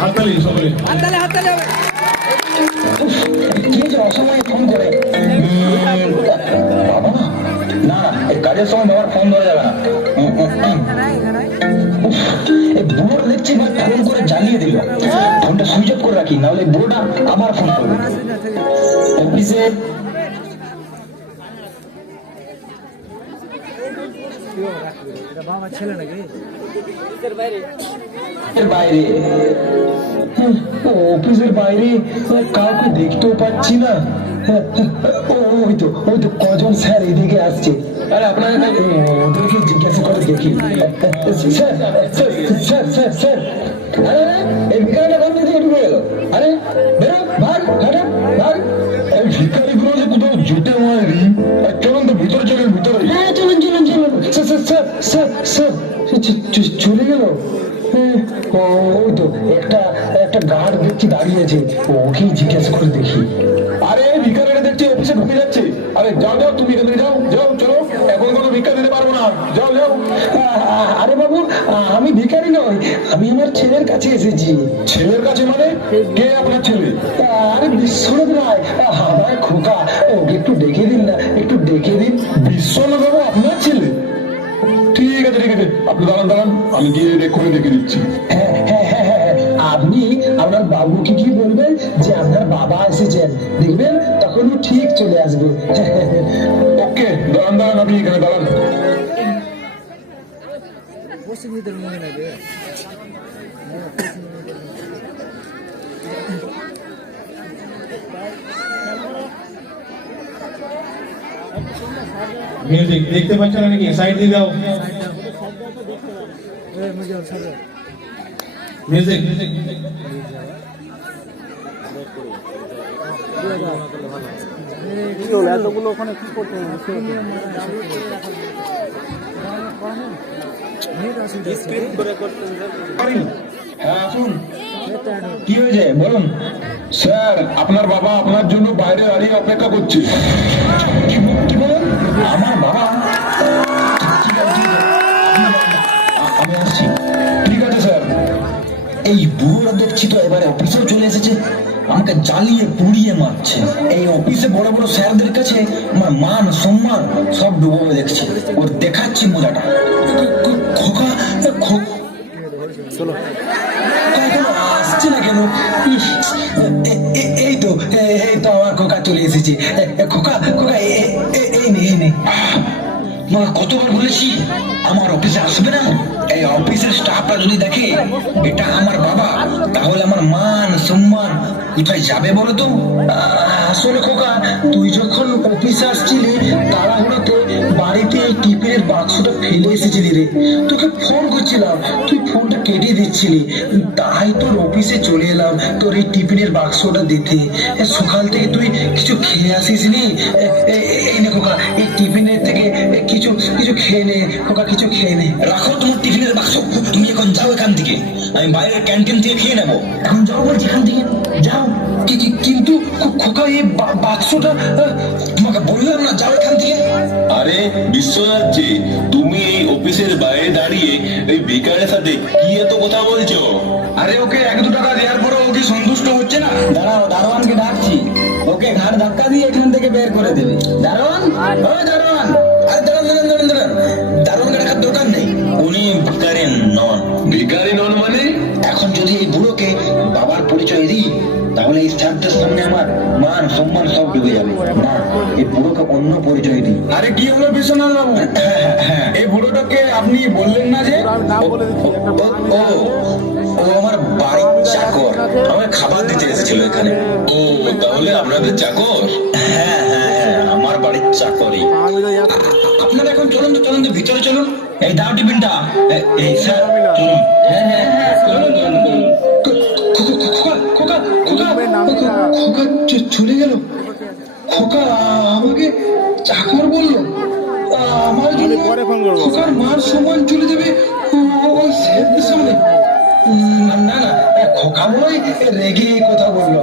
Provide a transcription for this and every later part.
হাততালি সকলে, হাততালি হাততালি হবে। কি যে অসময়ে ফোন করে বাবা, না এই কাজের সময় বাবার ফোন ধরা যাবে না। বুড়োটা দেখছি ফোন করে জ্বালিয়ে দিল, ফোনটা সুইচ অফ করে রাখি, নাহলে বুড়োটা আবার ফোন করবে। অফিসে ছেলে নাকি বাইরে, অফিসের বাইরে কাউকে দেখতেও পাচ্ছি না। ওই তো কজন স্যার এদিকে আসছে। আরে আপনারা ওদেরকে জিজ্ঞাসা করে দেখি। স্যার স্যার স্যার স্যার, আরে এই ভিকারিটা কোন দিকে ঢুকে গেল? আরে বেরো, ভাগ হাঁটা ভাগ। এই ভিকারিগুলো যে কোথাও জুটে মারি। চলুন তো ভিতরে, চলুন ভিতরে। হ্যাঁ চলুন চলুন চলুন। স্যার স্যার স্যার স্যার চলে গেল। ওই তো একটা গার্ড দেখছি দাঁড়িয়ে আছে, ওকেই জিজ্ঞাসা করে দেখি। আরে ভিকারিটা দেখছি অফিসে ঢুকে যাচ্ছে। আরে যাও যাও, তুমি এখান থেকে যাও যাও, চলো, এখন কোনো ভিক্ষা দিতে পারবো না, যাও যাও। আরে বাবু, আমি ভিখারি নই, আমি আমার ছেলের কাছে এসেছি। ছেলের কাছে মানে? কে আপনার ছেলে? আরে বিশ্বনাথ রায়, আমার খোকা, ওকে একটু ডেকে দিন না, একটু ডেকে দিন। বিশ্বনাথ বাবু আপনার ছেলে? ঠিক আছে ঠিক আছে, আপনি দাঁড়ান দাঁড়ান, আমি গিয়ে এক্ষুনি ডেকে দিচ্ছি। হ্যাঁ হ্যাঁ হ্যাঁ হ্যাঁ, আপনি আপনার বাবুকে কি বলবেন যে আপনার বাবা এসেছেন, দেখবেন তখন ও ঠিক চলে আসবে। ওকে, দাঁড়ান দাঁড়ান, আপনি এখানে দাঁড়ান। মিউজিক দেখতে পাচ্ছ না নাকি? সাইড দিয়ে দাও। মিউজিক এতগুলো ওখানে কি করতে হ্যাঁ আসুন, কি হয়েছে বলুন। স্যার, আপনার বাবা আপনার জন্য বাইরে দাঁড়িয়ে অপেক্ষা করছে। কি বলেন? আমার বাবা? আমি আসছি। ঠিক আছে স্যার। এই বুড়োরা দেখছি তো এবারে অফিসেও চলে এসেছে, আমাকে জ্বালিয়ে পুড়িয়ে মারছে। এই অফিসে বড় বড় স্যারদের কাছে আমার মান সম্মান সব ডুবোবে দেখছি, ওর দেখাচ্ছি মজাটা। খোকা চলো, আসছে না কেন? এই তো আমার খোকা চলে এসেছে। খোকা খোকা, এই নে। মা কতবার বলেছি আমার অফিসে আসবে না। এই অফিসের স্টাফরা যদি দেখে এটা আমার বাবা, তাহলে আমার মান সম্মান কোথায় যাবে বলো তো? আসলে খোকা, তুই যখন অফিসে আসছিলি তাড়াহুড়োতে বাড়িতে এই টিফিনের বাক্সটা ফেলে এসেছিলি রে, তোকে ফোন করছিলাম, তুই ফোনটা কেটে দিচ্ছিলি, তাই তোর অফিসে চলে এলাম তোর এই টিফিনের বাক্সটা দিতে। সকাল থেকে তুই কিছু খেয়ে আসিস নি। এই নে খোকা, এই টিফিনের থেকে কিছু খেয়ে নে খোকা, কিছু খেয়ে নে। রাখো তোমার টিফিনের বাক্স, তুমি এখন যাও এখান থেকে, আমি বাইরের ক্যান্টিন থেকে খেয়ে নেবো। এখন যাও বলছি, এখান থেকে যাও। কিন্তু খোকা, এই বাক্সটা তোমাকে বললাম না, যাও এখান থেকে। আরে বিশ্বনাথ জি, তুমি এই অফিসের বাইরে দাঁড়িয়ে এই ভিকারের সাথে কি এত কথা বলছো? আরে ওকে 1-2 টাকা দেওয়ার পরে ওকে সন্তুষ্ট হচ্ছে না। দাঁড়াও, দারোয়ানকে ডাকছি, ওকে ঘাড় ধাক্কা দিয়ে এখান থেকে বের করে দেবে। দারোয়ান, ও দারোয়ান, আরে দাঁড়ান, দারোয়ানকে ডাকার দরকার নেই, উনি ভিকারি নন। ভিকারি নন মানে? এখন যদি এই বুড়োকে বাবার পরিচয় দিই, তাহলে এই স্যারদের সামনে আমার মান সম্মান সব ডুবে যাবে। না, এই বুড়োকে অন্য পরিচয় দিই। আরে কি হলো বিশ্বনাথ বাবু? এই বুড়োটাকে আপনি বললেন না যে? ও আমার বাড়ির চাকর, আমাকে খাবার দিতে এসেছিল এখানে। ও, তাহলে আপনাদের চাকর? হ্যাঁ, আমার বাড়ির চাকরই। আপনারা এখন চলুন তো ভিতরে চলুন। এই দাও টিফিনটা। এই স্যার চলুন। হ্যাঁ চলুন। খোকা চলে গেল। খোকা আমাকে চাকর বললো, আমার জন্য খোকার মান সম্মান চলে যাবে ওই স্যারদের সামনে। না, খোকা মনে রেগে কথা বললো।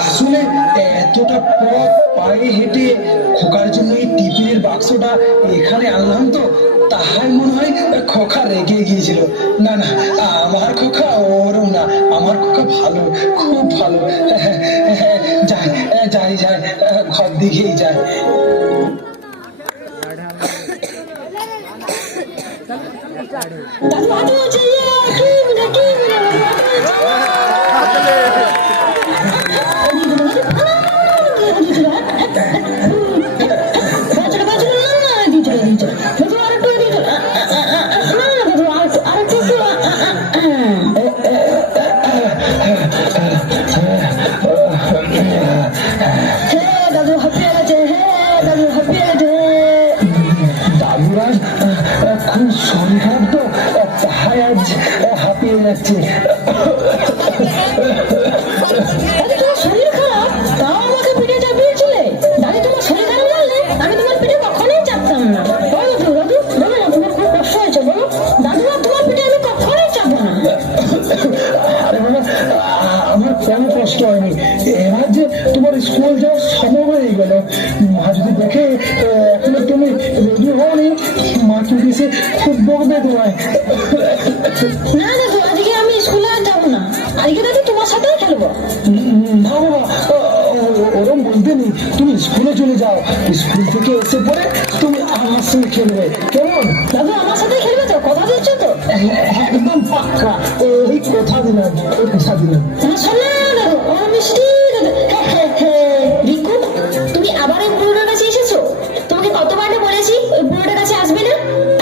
আসলে এত এতটা পথ পায়ে হেঁটে খোকার জন্য এই টিফিনের বাক্সটা এখানে আনলাম তো, তাহাই মনে হয় খোকা রেগে গিয়েছিল। না না, আমার খোকা ওরম না, আমার খোকা ভালো, খুব ভালো। যাই যাই যাই, ঘর দিকেই যাই। দাদু দাদু चाहिए কি দাদু হাঁপিয়ে গেছে, দাদু হাঁপিয়ে গেছে। দাদুরাজ খুব শরীর খারাপ তো, তাই আজ হাঁপিয়ে যাচ্ছে। দাদু তোমার শরীর খারাপ, তাও আমাকে পিঠে চাপিয়েছিলে? দাদু তোমার শরীর খারাপ লাগলে আমি তোমার পিঠে কখনোই চাপতাম না। বলো তো দাদু, বলো না তোমার খুব কষ্ট হয়েছে, বলো। দাদু আর তোমার পিঠে আমি কখনোই চাপবো না। আরে বাবা, আমার কোনো কষ্ট হয়নি। এবার যে তোমার স্কুল যাওয়ার সময় হয়ে গেল, মা যদি দেখে এখনো তুমি রেডি হওনি, মা কিন্তু এসে খুব বকবে তোমায়। না দাদু, আজকে আমি স্কুলে আর যাবো না। আজকে দাদু তোমার সাথেই খেলবো। না বাবা, ওরম বলতে নেই, তুমি স্কুলে চলে যাও। স্কুল থেকে এসে পরে তুমি আমার সঙ্গে খেলবে, কেমন? দাদু আমার সাথে খেলবে তো? কথা দিচ্ছ তো? একদম পাক্কা, এই কথা দিলাম, এই কথা দিলাম। শোনা দাদু, আমার মিষ্টি দাদু। রিকু, তুমি আবার ওই বুড়োটার কাছে এসেছো? তোমাকে কতবার না বলেছি ওই বুড়োটার কাছে আসবে না?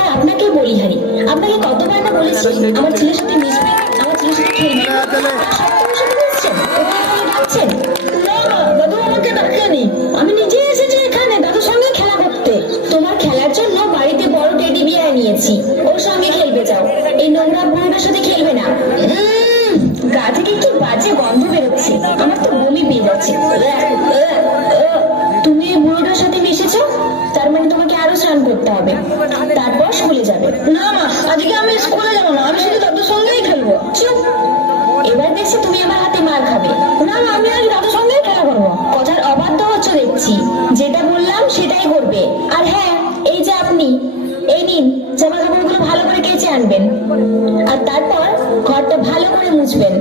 আর আপনাকে বলি হারি, আপনাকে কতবার না বলেছি আমার ছেলের সাথে মিশবে, আমার ছেলের সাথে খেলবে। সপ্তাহের সাথে মিশছেন, ওখানে আমাকে ডাকছেন? না দাদু, আমাকে ডাকেনি, আমি নিজে এসেছি এখানে দাদুর সঙ্গে খেলা করতে। তোমার খেলার জন্য বাড়িতে বড় টেডি বিয়ার নিয়েছি, ওর সঙ্গে খেলবে যাও। এই নোংরা বুড়োটার সাথে খেলবে না। গা থেকে কি বাজে গন্ধ বেরোচ্ছে, আমার তো বমি পেয়ে যাচ্ছে। তুমি এই বুড়োটার সাথে মিশেছো, তার মানে তোমাকে আরো স্নান করতে হবে, তারপর স্কুলে যাবে। না মা, আজকে আমি স্কুলে যাবো না, আমি শুধু দাদুর সঙ্গেই খেলবো। চুপ, এবার দেখছি তুমি আমার হাতে মার খাবে। না না, আমি আজ দাদুর সঙ্গেই খেলা করবো। কথার অবাধ্য হচ্ছ দেখছি, যেটা বললাম সেটাই করবে। আর হ্যাঁ, এই যে আপনি, এই নিন, জামা কাপড়গুলো ভালো করে কেচে আনবেন, আর তারপর ঘরটা ভালো করে মুছবেন।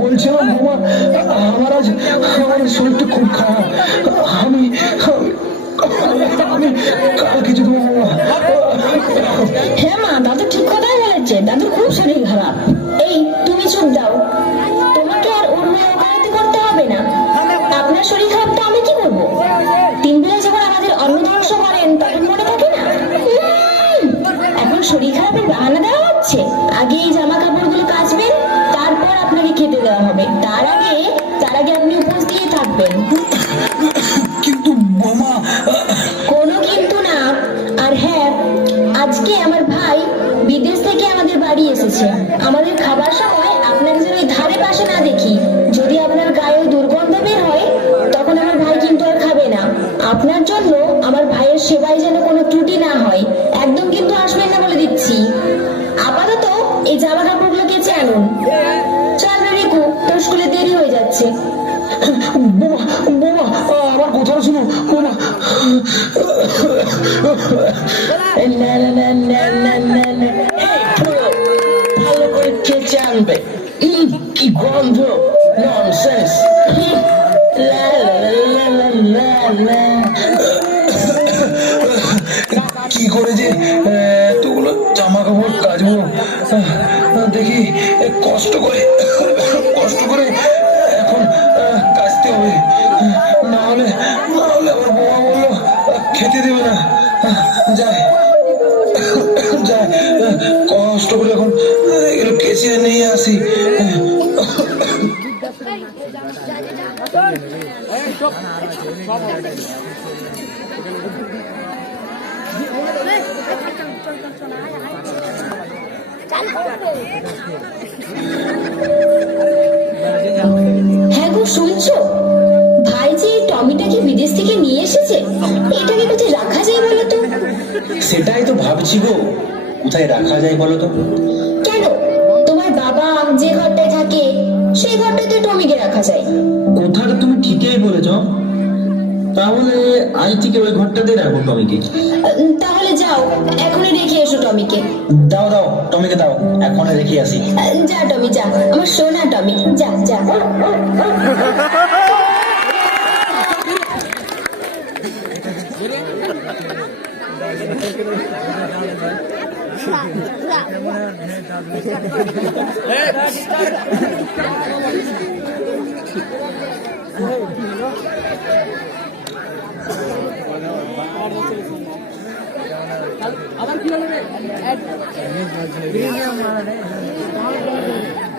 বলছিলাম বাবা, আমার শরীরটা খুব খারাপ। আমি কালকে যদি হ্যাঁ মা, দাদু ঠিক কথাই বলেছে, দাদুর খুব শরীর খারাপ। এই তুমি চুপ দাও, তোমাকে আর ওর হয়ে ওকালতি করতে হবে না। আপনার শরীর খারাপ তো আমি কি করবো? 3 বেলা যখন আমাদের অন্ন ধ্বংস করেন তখন মনে থাকে না? এখন শরীর খারাপের বাহানা দেওয়া হচ্ছে। আগে এই জামা কাপড়গুলো কাচবেন, তারপর আপনাকে খেতে দেওয়া হবে। তার আগে আপনি উপোস দিয়ে থাকবেন। কিন্তু বোমা, কোনো কিন্তু না। আর হ্যাঁ, আজকে আমার ভাই বিদেশ থেকে আমাদের বাড়ি এসেছে। আমাদের খাবার সময় আপনাকে যেন ওই ধারে পাশে না দেখি। যদি আপনার গায়ে দুর্গন্ধ বের হয়, তখন আমার ভাই কিন্তু আর খাবে না। আপনার জন্য আমার ভাইয়ের সেবায় যেন কোনো ত্রুটি না হয়, একদম কিন্তু আসবেন না বলে দিচ্ছি। আপাতত এই জামা কাপড়গুলো কেচে আনুন। চল রে রিকু, তোর স্কুলে দেরি হয়ে যাচ্ছে। বোমা, বোমা, আমার কথা শোনো বোমা। ভালো করে চেঁচে আনবে। কি গন্ধ, ননসেন্স। কি করে যে এতগুলো জামা কাপড় কাচবো, দেখি কষ্ট করে এখন কাচতে হবে। না হলে আবার বোমা বললো খেতে দেবে না। যাই কষ্ট করে এখন এগুলো কেচে নিয়ে আসি। হ্যাঁ গো, শুনছো? ভাই যে এই টমিটাকে বিদেশ থেকে নিয়ে এসেছে, এটাকে কোথায় রাখা যায় বলো তো? সেটাই তো ভাবছি গো, কোথায় রাখা যায় বলো তো? কেন, তোমার বাবা যে ঘরটায় থাকে সেই ঘরটায় তো টমিকে রাখা যায়। কথাটা তুমি ঠিকই বলেছ, তাহলে আজ থেকে ওই ঘরটাতে রাখবো টমিকে। তাহলে যাও এখনই রেখে এসো টমিকে। দাও দাও, টমিকে দাও, এখন রেখে আসি। যা টমি যা, আমার সোনা টমি, যা যা।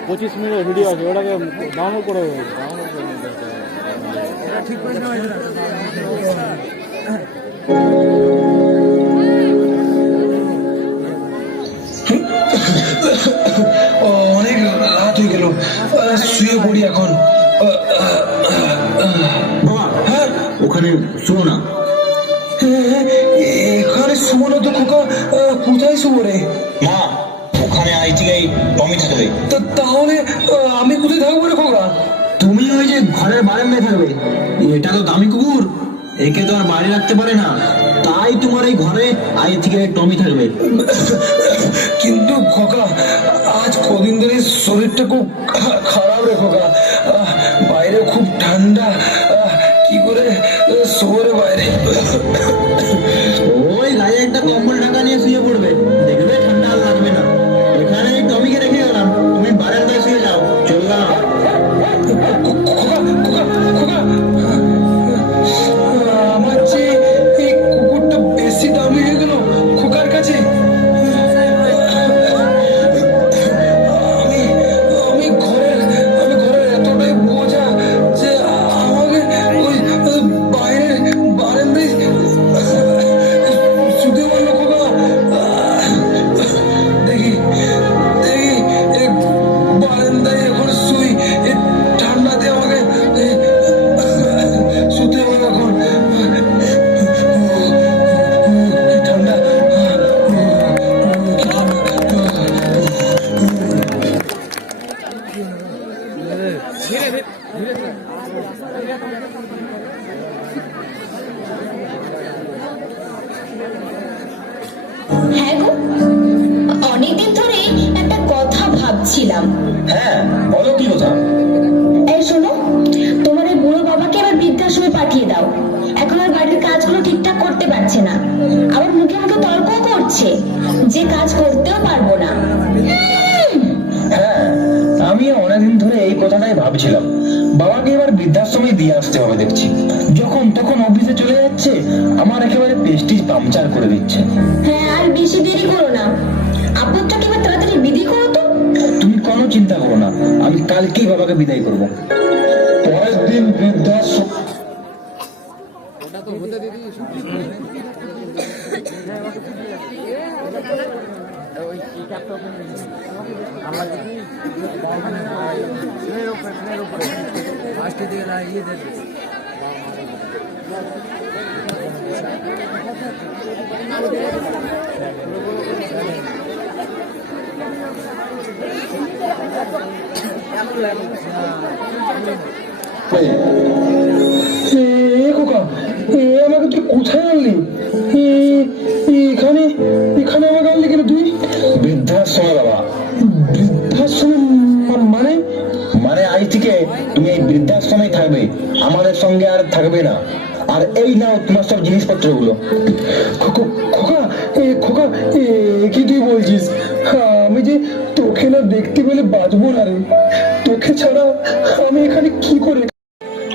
পঁচিশ মিনিটের ভিডিও আছে, ওটাকে ডাউনলোড করে অনেক রাত হয়ে গেল, শুয়ে পড়ি এখন। বাবা, হ্যাঁ ওখানে শুনো না। এখানে শুবো না তো খোকা, কোথায় শুবো রে? মা, ওখানে আজ থেকে টমি থাকবে। তাহলে আমি কোথায় থাকবো রে খোকা? তুমি ওই যে ঘরের বারান্দায় থাকবে। এটা তো দামি কুকুর, একে তো আর বাইরে রাখতে পারে না, তাই তোমার এই ঘরে আজ থেকে টমি থাকবে। কিন্তু খোকা, আজ কদিন ধরে শরীরটা খুব খারাপ রে খোকা। বাইরে খুব ঠান্ডা, কি করে শহরে বাইরে। ওই গায়ে একটা কম্বল ঢাকা নিয়ে শুয়ে পড়বে, দেখবে ঠান্ডা আর লাগবে না। এখানে এই টমিকে রেখে গেলাম, তুমি বারান্দায় শুয়ে যাও। চললাম। খোকা খোকা খোকা, আমার যে এই কুকুরটা বেশি দামি হয়ে গেল খোকার কাছে। আমি আমি ঘরের এতটাই বোঝা যে আমাকে ওই বাইরে বারান্দায় শুতে পারলো খোকা। দেখি দেখি এই বারান্দায় এখন শুই, এই ঠান্ডাতে আমাকে শুতে হবে এখন। কি ঠান্ডা, কি ঠান্ডা। হ্যাঁ গো, অনেকদিন ধরে একটা কথা ভাবছিলাম। হ্যাঁ, বলো কি কথা? এই শোনো, তোমার এই বুড়ো বাবাকে আবার বৃদ্ধাশ্রমে পাঠিয়ে দাও। এখন আর বাড়ির কাজগুলো ঠিকঠাক করতে পারছে না, আবার মুখে মুখে তর্কও করছে যে কাজ করতেও পারবো না। হ্যাঁ, আমি অনেকদিন ধরে এই কথাটাই ভাবছিলাম। বাবাকে এবার বৃদ্ধাশ্রমে দিয়ে আসতে হবে দেখছি। যখন তখন অফিসে চলে যাচ্ছে, আমার একেবারে প্রেস্টিজ পাংচার করে দিচ্ছে। হ্যাঁ, আর বেশি দেরি করো না, আপদটাকে এবার তাড়াতাড়ি বিধি করো তো। তুমি কোনো চিন্তা করো না, আমি কালকেই বাবাকে বিদায় করব। পরের দিন বৃদ্ধাশ্রম। খোকা, আমাকে তুই কোথায় আনলি? এখানে এখানে আমাকে আনলি কেন তুই? বৃদ্ধাশ্রমে বাবা। বৃদ্ধাশ্রম মানে? মানে আজ থেকে তুমি এই বৃদ্ধাশ্রমেই থাকবে, আমাদের সঙ্গে আর থাকবে না। আর এই নাও তোমার সব জিনিসপত্রগুলো। খোকা, খোকা, কি তুই বলছিস? আমি যে তোকে না দেখতে পেলে বাঁচবো না রে। তোকে ছাড়া আমি এখানে কি করে?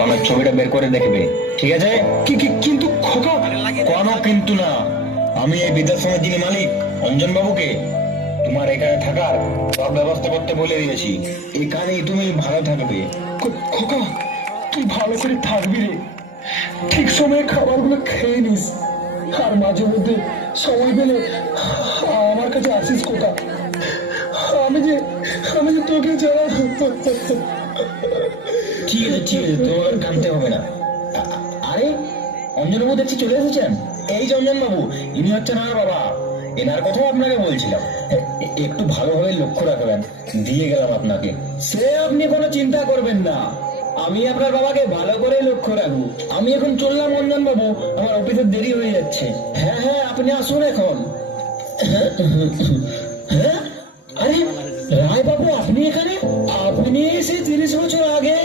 আমার ছবিটা বের করে দেখবে, ঠিক আছে? কিন্তু খোকা। কোনো কিন্তু না, আমি এই বৃদ্ধাশ্রমের যিনি মালিক অঞ্জন বাবুকে তোমার এখানে থাকার সব ব্যবস্থা করতে বলে দিয়েছি। এখানেই তুমি ভালো থাকবে। খোকা, তুই ভালো করে থাকবি রে, ঠিক সময়ে খাবারগুলো খেয়ে নিস, আর মাঝে মধ্যে সময় পেলে আমার কাছে আসিস। কোথা আমি যে তোকে ছাড়া। ঠিক আছে ঠিক আছে, তোমার কাঁদতে হবে না। আরে অঞ্জন বাবু দেখছি চলে এসেছেন। এই যে অঞ্জন বাবু, ইনি হচ্ছেন আমার বাবা। এনার কথাও আপনাকে বলছিলাম, একটু ভালোভাবে লক্ষ্য রাখবেন, দিয়ে গেলাম আপনাকে। সে আপনি কোনো চিন্তা করবেন না, আমি আপনার বাবাকে ভালো করে লক্ষ্য রাখবো। আমি এখন চললাম অঞ্জন বাবু, আমার অফিসে দেরি হয়ে যাচ্ছে। হ্যাঁ হ্যাঁ, আপনি আসুন এখন। হ্যাঁ, আরে রায় বাবু, আপনি এখানে? আপনি এসে 30 বছর আগে।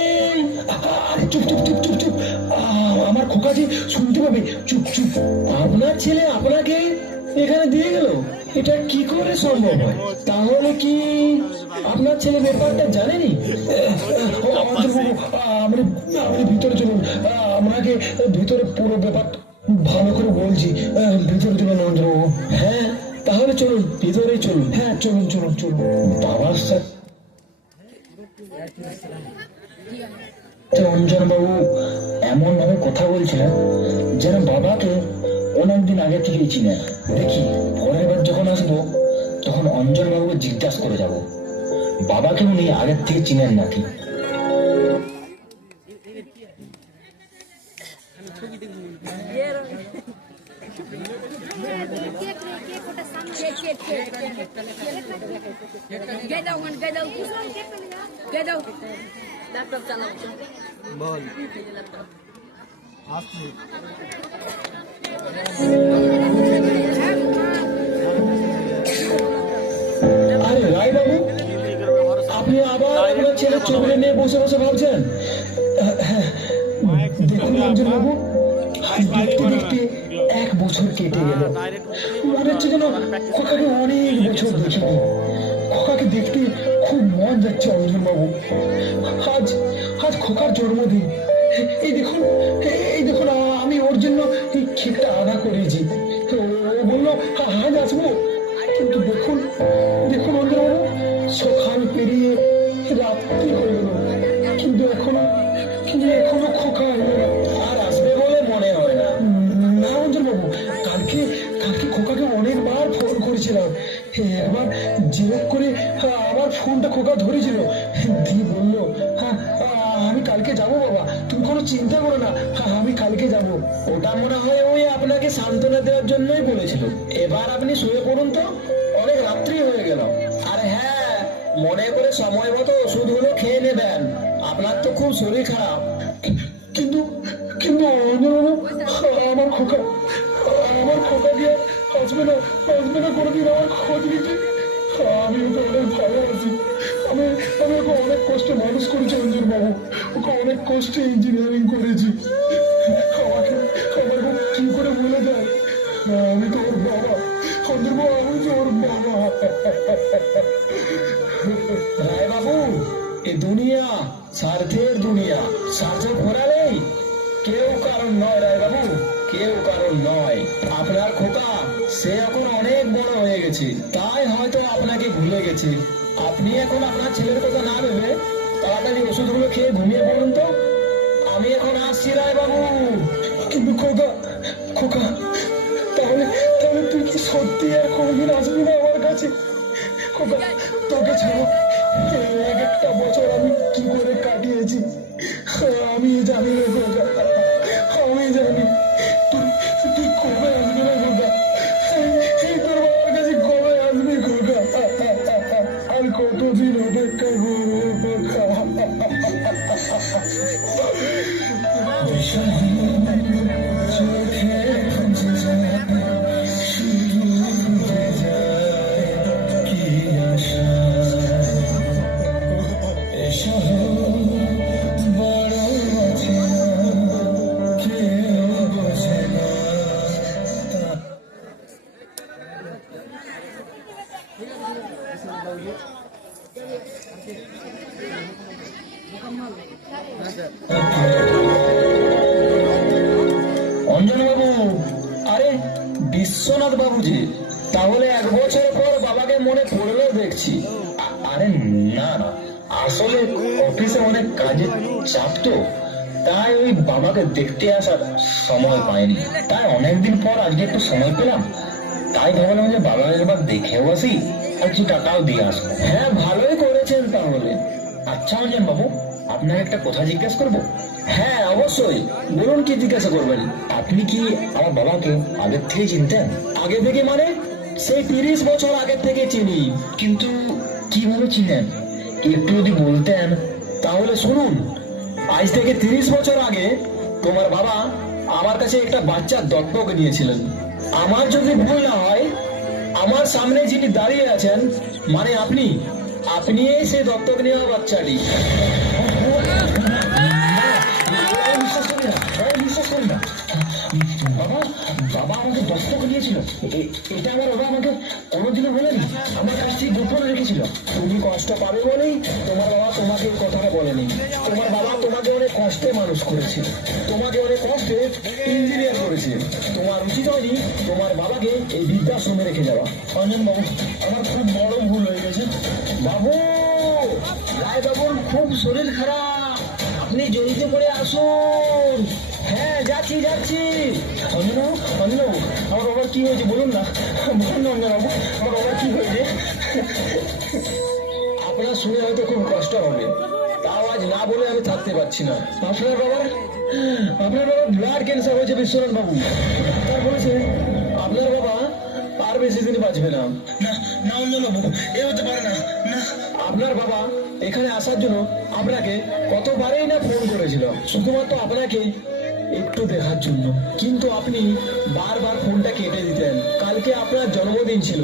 আরে চুপ চুপ চুপ চুপ চুপ, আমার খোকাজি শুনতে পাবে, চুপ চুপ। আপনার ছেলে আপনাকে এখানে দিয়ে গেল, এটা কি করে সম্ভব হয়? তাহলে কি আপনার ছেলে ব্যাপারটা জানেনি? আপনি ভিতরে চলুন, আপনাকে ভিতরে পুরো ব্যাপার ভালো করে বলছি। ভিতরে চলুন অঞ্জনবাবু। হ্যাঁ, তাহলে চলুন, ভিতরে চলুন। হ্যাঁ, চলুন চলুন চলুন। বাবার সাথে অঞ্জন বাবু এমন ভাবে কথা বলছিলেন যেন বাবাকে অনেকদিন আগে থেকেই চিনেন। দেখি পরের বার যখন আসবো তখন অঞ্জন বাবুকে জিজ্ঞাসা করে যাব বাবাকে উনি আগের থেকে চিনেন নাকি। আরে রায় বাবু, আপনি আবার আপনার ছেলে চোখে নিয়ে বসে বসে ভাবছেন? দেখুন অঞ্জন বাবু, দেখতে দেখতে 1 বছর কেটে গেল। মনে হচ্ছে যেন খোকাকে অনেক বছর দেখিনি। খোকাকে দেখতে খুব মন যাচ্ছে অঞ্জন বাবু। আজ খোকার জন্মদিন। এই দেখুন, আমি ওর জন্য এই কেকটা আদা করেছি। ও বললো আজ আসবো, কিন্তু দেখুন অঞ্জন বাবু, সকাল পেরিয়ে রাত্রি হয়ে গেল, কিন্তু এখনো খোকা এলো না। আর আসবে বলে মনে হয় না। না অঞ্জন বাবু, কালকে খোকাকে অনেকবার ফোন করেছিলাম। একবার জেদ করে আমার ফোনটা খোকা ধরেছিল, দিয়ে বললো আমি কালকে যাবো বাবা, তুমি কোনো চিন্তা করো না, আমি কালকে যাবো। ওটা মনে হয় ওই আপনাকে সান্ত্বনা দেওয়ার জন্যই বলেছিল। এবার আপনি শুয়ে পড়ুন তো, অনেক রাত্রি হয়ে গেল। আর হ্যাঁ, মনে করে সময় মতো ওষুধগুলো খেয়ে নেবেন, আপনার তো খুব শরীর খারাপ। কিন্তু আমার খোকা দিয়ে আসবে না কোনোদিন আমার খোঁজ নিতে। আমি ওকে অনেক ভালোবাসি। আমি ওকে অনেক কষ্টে মানুষ করেছি অঞ্জন বাবু, ওকে অনেক কষ্টে ইঞ্জিনিয়ারিং করেছি। আমাকে কি করে বলে যায় আমি তো ওর বাবা। অঞ্জন বাবু, আমি তো ওর বাবা। রায় বাবু, এ দুনিয়া স্বার্থের দুনিয়া, স্বার্থ ফোরালেই কেউ কারণ নয় রায় বাবু, কেউ কারণ নয়। আপনার খোকা সে এখন অনেক বড় হয়ে গেছে, তাই হয়তো আপনাকে ভুলে গেছে। আপনি এখন আপনার ছেলের কথা না ভেবে তাড়াতাড়ি ওষুধগুলো খেয়ে ঘুমিয়ে পড়ুন তো। আমি এখন আসছি রায় বাবু। কিন্তু খোকা, তাহলে তুই কি সত্যি আর কোনদিন আসবি না আমার কাছে? খোকা, তোকে ছাড়া একটা বছর আমি কি করে কাটিয়েছি আমি জানি না খোকা, আমি জানি। তুই কবে আসবি না খোকা? তোর বাবার কাছে কবে আসবি খোকা? আর কতদিন অপেক্ষা করবো খোকা? অঞ্জন বাবু, আরে বিশ্বনাথ বাবু জি, তাহলে 1 বছর পর বাবাকে মনে পড়লো দেখছি। আরে না, আসলে অফিসে অনেক কাজের চাপ তো, তাই ওই বাবাকে দেখতে আসার সময় পাইনি। তাই অনেকদিন পর আজকে একটু সময় পেলাম, তাই ভাবলাম যে বাবা একবার দেখেও আসি আর কিছু টাকাও দিয়ে আসবো। হ্যাঁ, ভালোই করেছেন তাহলে। আচ্ছা অঞ্জন বাবু, আপনাকে একটা কথা জিজ্ঞাসা করবো? হ্যাঁ অবশ্যই, বলুন কি জিজ্ঞাসা করবেন। আপনি কি আমার বাবাকে আগের থেকে চিনতেন? আগে থেকে মানে সেই 30 বছর আগের থেকে চিনি। কিন্তু কিভাবে চিনেন? একটু যদি বলতেন। তাহলে শুনুন, আজ থেকে 30 বছর আগে তোমার বাবা আমার কাছে একটা বাচ্চা দত্তক নিয়েছিলেন। আমার যদি ভুল না হয়, আমার সামনে যিনি দাঁড়িয়ে আছেন মানে আপনি সেই দত্তক নেওয়া বাচ্চাটি। আমি বিশ্বাস করি না, আমি বিশ্বাস করি না। বাবা বাবা আমাকে দস্তক নিয়েছিল, এটা আমার বাবা আমাকে কোনোদিনও বলেনি, আমার কাছ থেকে গোপন রেখেছিল। তুমি কষ্ট পাবে বলেই তোমার বাবা তোমাকে এই কথাটা বলেনি। তোমার বাবা তোমাকে অনেক কষ্টে মানুষ করেছে, তোমাকে অনেক কষ্টে ইঞ্জিনিয়ার করেছে। তোমার উচিত হয়নি তোমার বাবাকে এই বৃদ্ধাশ্রমে রেখে যাওয়া। অঞ্জন বাবু, আমার খুব বড় ভুল হয়ে গেছে। বাবু, রায় বাবুর খুব শরীর খারাপ, আপনি জড়িতে করে আসুন। হ্যাঁ, যাচ্ছি যাচ্ছি। অঞ্জনবাবু, অঞ্জনবাবু, আমার বাবার কি হয়েছে বলুন না, বলুন না অঞ্জনবাবু, আমার বাবার কি হয়েছে? আপনার শুনে হয়তো খুব কষ্ট হবে, তাও আজ না বলে আমি থাকতে পারছি না। আপনার বাবার ব্লাড ক্যান্সার হয়েছে বিশ্বনাথ বাবু। ডাক্তার বলেছে আপনার বাবা আর বেশি দিন বাঁচবে না। না না অঞ্জনবাবু, এ হতে পারে না। না, আপনার বাবা এখানে আসার জন্য আপনাকে কতবারই না ফোন করেছিল, শুধুমাত্র আপনাকে একটু দেখার জন্য, কিন্তু আপনি বারবার ফোনটা কেটে দিতেন। কালকে আপনার জন্মদিন ছিল,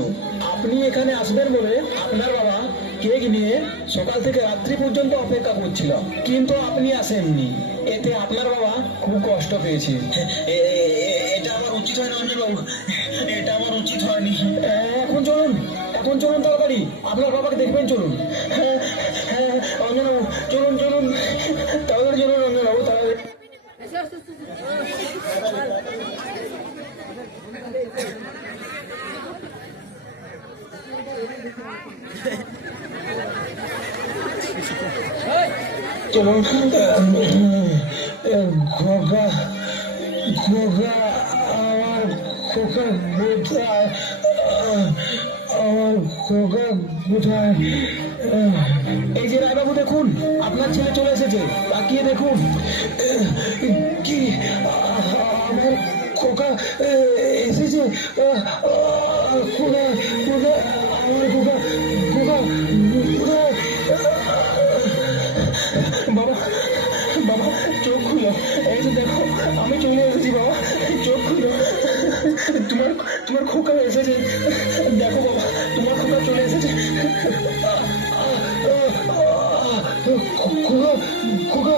আপনি এখানে আসবেন বলে আপনার বাবা কেক নিয়ে সকাল থেকে রাত্রি পর্যন্ত অপেক্ষা করছিল, কিন্তু আপনি আসেননি। এতে আপনার বাবা খুব কষ্ট পেয়েছে। এটা আমার উচিত হয়নি অঞ্জনবাবু, এটা আমার উচিত হয়নি। এখন চলুন তাড়াতাড়ি, আপনার বাবাকে দেখবেন। চলুন। হ্যাঁ হ্যাঁ অঞ্জনবাবু, চলুন চলুন, তাড়াতাড়ি চলুন অঞ্জনবাবু, তাড়াতাড়ি। চলুন। খোকা খোকা, আমার খোকা কোথায়? আমার খোকা কোথায়? এই যে রায়বাবু, দেখুন আপনার ছেলে চলে এসেছে, তাকিয়ে দেখুন। কি আমার খোকা এসেছে? কোথায় কোথায় আমার খোকা? খোকা কোথায়? বাবা বাবা, চোখ খুলো, এই যে দেখো আমি চলে এসেছি। বাবা চোখ খুলো, তোমার খোকা এসেছে। দেখো বাবা, তোমার খোকা চলে এসেছে। খোকা খোকা,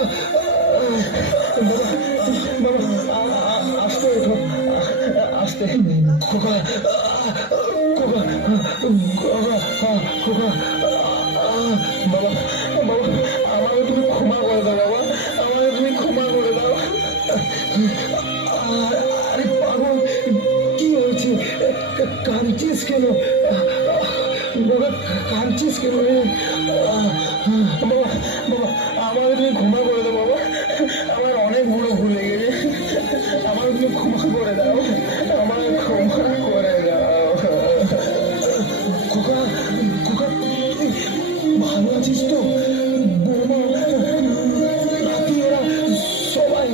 বাবা বাবা, আস্তে ওঠো, আস্তে। খোকা খোকা খোকা খোকা, বাবা বাবা, আমাকে তুমি ক্ষমা করে দাও বাবা, আমাকে তুমি ক্ষমা করে দাও। আরে পাগল, কি হয়েছে? কাঁদছিস কেন বাবা? কাঁদছিস কেন? বাবা বাবা, আমাকে তুমি ক্ষমা করে দাও বাবা, আমার অনেক বড় ভুল হয়ে গেছে, আমাকে তুমি ক্ষমা করে দাও, আমাকে ক্ষমা করে দাও। খোকা খোকা, তুই ভালো আছিস তো? বৌমা, নাতি, ওরা সবাই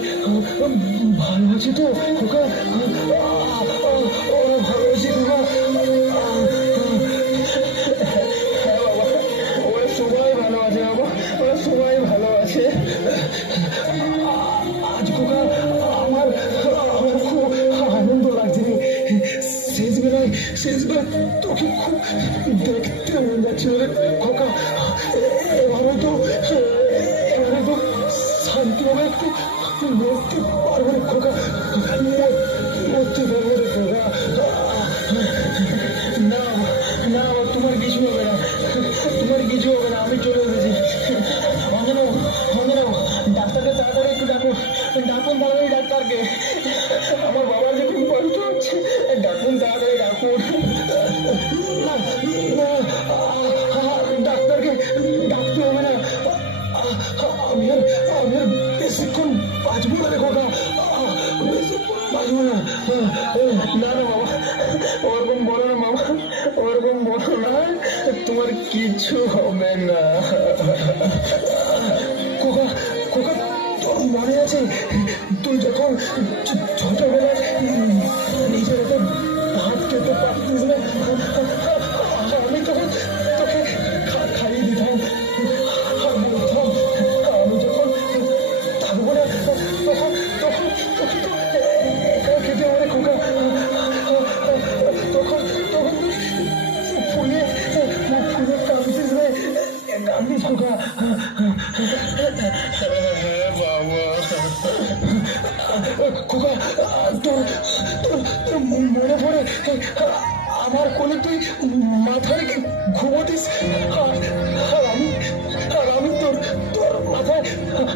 ভালো আছে তো? খোকা ওরা ভালো আছে খোকা? হ্যাঁ বাবা, ওরা সবাই ভালো আছে বাবা, ওরা সবাই ভালো আছে। আজ খোকা আমার খুব আনন্দ লাগছে রে। শেষবেলায় তোকে খুব দেখতে মন যাচ্ছিল রে খোকা। এবারে তো শান্তিভাবে একটু মরতে পারবো রে খোকা, মরতে পারবো রে খোকা। না না, তোমার কিছু হবে না, তোমার কিছু হবে না, আমি চলে এসেছি। অঞ্জনবাবু, ডাক্তারকে তাড়াতাড়ি একটু ডাকুন তাড়াতাড়ি ডাক্তারকে, আমার বাবার যে খুব কষ্ট হচ্ছে, ডাকুন তাড়াতাড়ি ডাকুন। না না, ডাক্তারকে ডাকতে হবে না, আমি আর বেশিক্ষণ বাঁচবো না রে খোকা, বেশিক্ষণ বাঁচবো না। না না বাবা, ওরকম বলো না বাবা, ওরকম বলো না, তোমার কিছু হবে না। খোকা খোকা, তোর মনে আছে তুই যখন ছোটবেলায় নিজের হাতে ভাত খেত, পারতিস না, আমি তখন তোকে খাইয়ে দিতাম আর বলতাম আমি যখন থাকবো না তখন তখন তোকে তো একা খেতে হবে খোকা। তখন তখন ফুলে ফুলে কাঁদছিস রে, কাঁদিস খোকা। খোকা তোর তোর তোর মনে পড়ে আমার কোলে তুই মাথা রেখে ঘুমোতিস আর আমি তোর তোর মাথায়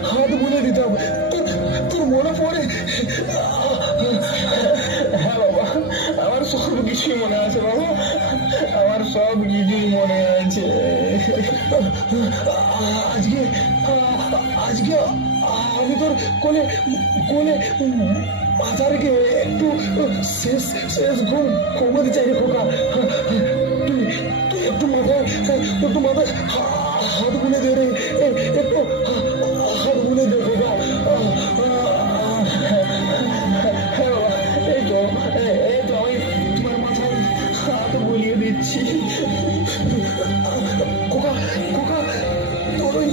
হাত বুলে দিতাম। তোর তোর মনে পড়ে? হ্যাঁ বাবা, আমার সব কিছুই মনে আছে বাবা, আমার সব কিছুই মনে আছে। আজকে আজকে আমি তোর কোলে কোলে মাথা রেখে একটু শেষ শেষ ঘুমোতে চাই রে খোকা। তুই তুই একটু মাথায় হাত বুলে দে রে, একটু হাত বুলে দে খোকা। হ্যাঁ বাবা, এই তো আমি তোমার মাথায় হাত বুলিয়ে দিচ্ছি। খোকা খোকা তোর ওই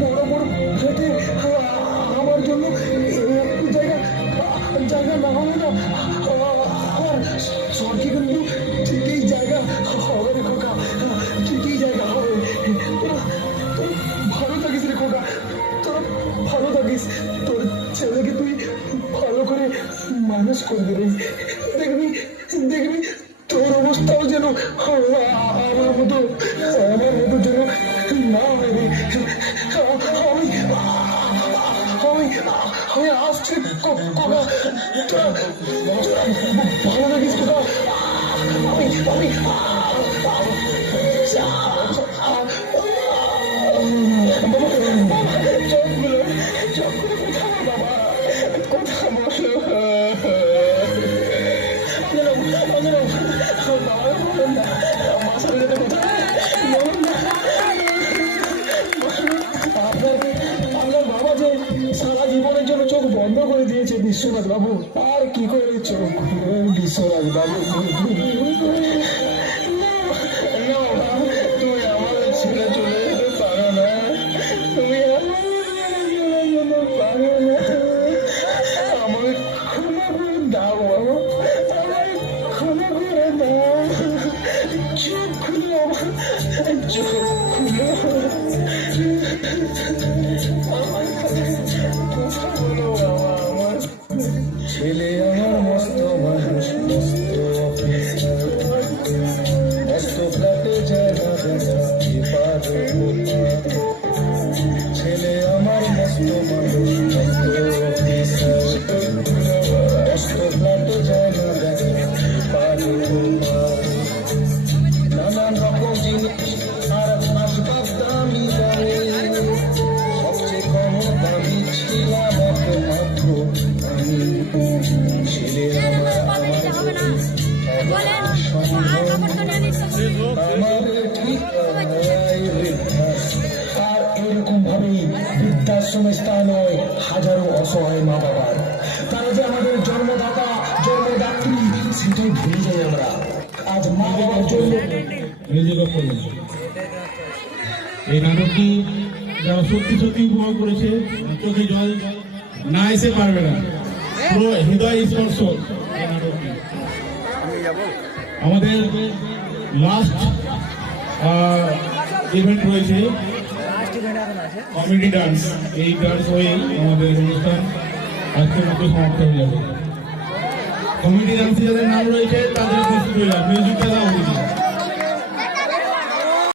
বড় বড় ফেটে আমার জন্য একটু জায়গা না হলে না আমার স্বর্গে কিন্তু ঠিকই জায়গা হবে রে খোকা, ঠিকই জায়গা হবে। তোরা ভালো থাকিস রে খোকা, তোরা ভালো থাকিস। তোর ছেলেকে তুই ভালো করে মানুষ করবি রে, দেখবি দেখবি তোর অবস্থাও যেন আমার মতো যেন না হয় রে। আমি আসছি খোকা, তোরা ভালো থাকিস খোকা। আমি চোখগুলো কোথায় বাবা, কোথায় বসো? আপনার বাবা যে সারা জীবনের জন্য চোখ বন্ধ করে দিয়েছে বিশ্বনাথ বাবু, আর কি করে চোখ খুলবে বিশ্বনাথ বাবু? তুমি আমাদের ছেড়ে চলে যেতে পারো না, তুমি পারো না। আমাকে ক্ষমা করে দাও বাবু, আমাকে ক্ষমা করে দাও। চোখ খুলো, চোখ খুলো। ছেলে আমার মস্ত মানুষ, মস্ত ফ্ল্যাটে জায়গা ছেলে আমার মস্ত মানুষ, মস্ত ফ্ল্যাটে জায়গা নানান রকম জিনিস আর আসবাব দামি দামি, সবচেয়ে কম দামি ছিলাম একমাত্র আমি। ছেলে আমার ঠিক আর এরকম ভাবেই বৃদ্ধাশ্রমে স্থান হয় হাজারো অসহায় মা বাবার। তারা যে আমাদের জন্মদাতা জন্মদাত্রী সেটাই ভুলে যাই আমরা। আজ মা বাবার জন্য এই নাটকটি যারা সত্যি সত্যি উপভোগ করেছে চোখে জল না এসে পারবে না, পুরো হৃদয় স্পর্শ এই নাটকটি। আমাদের লাস্ট ইভেন্ট রয়েছে কমেডি ডান্স, এই ডান্স হয়ে আমাদের অনুষ্ঠান আজকের মতো সমাপ্ত হয়ে যাবে। কমেডি ডান্সে যাদের নাম রয়েছে তাদের প্রস্তুত হয়ে যাবে, মিউজিকটা দাও।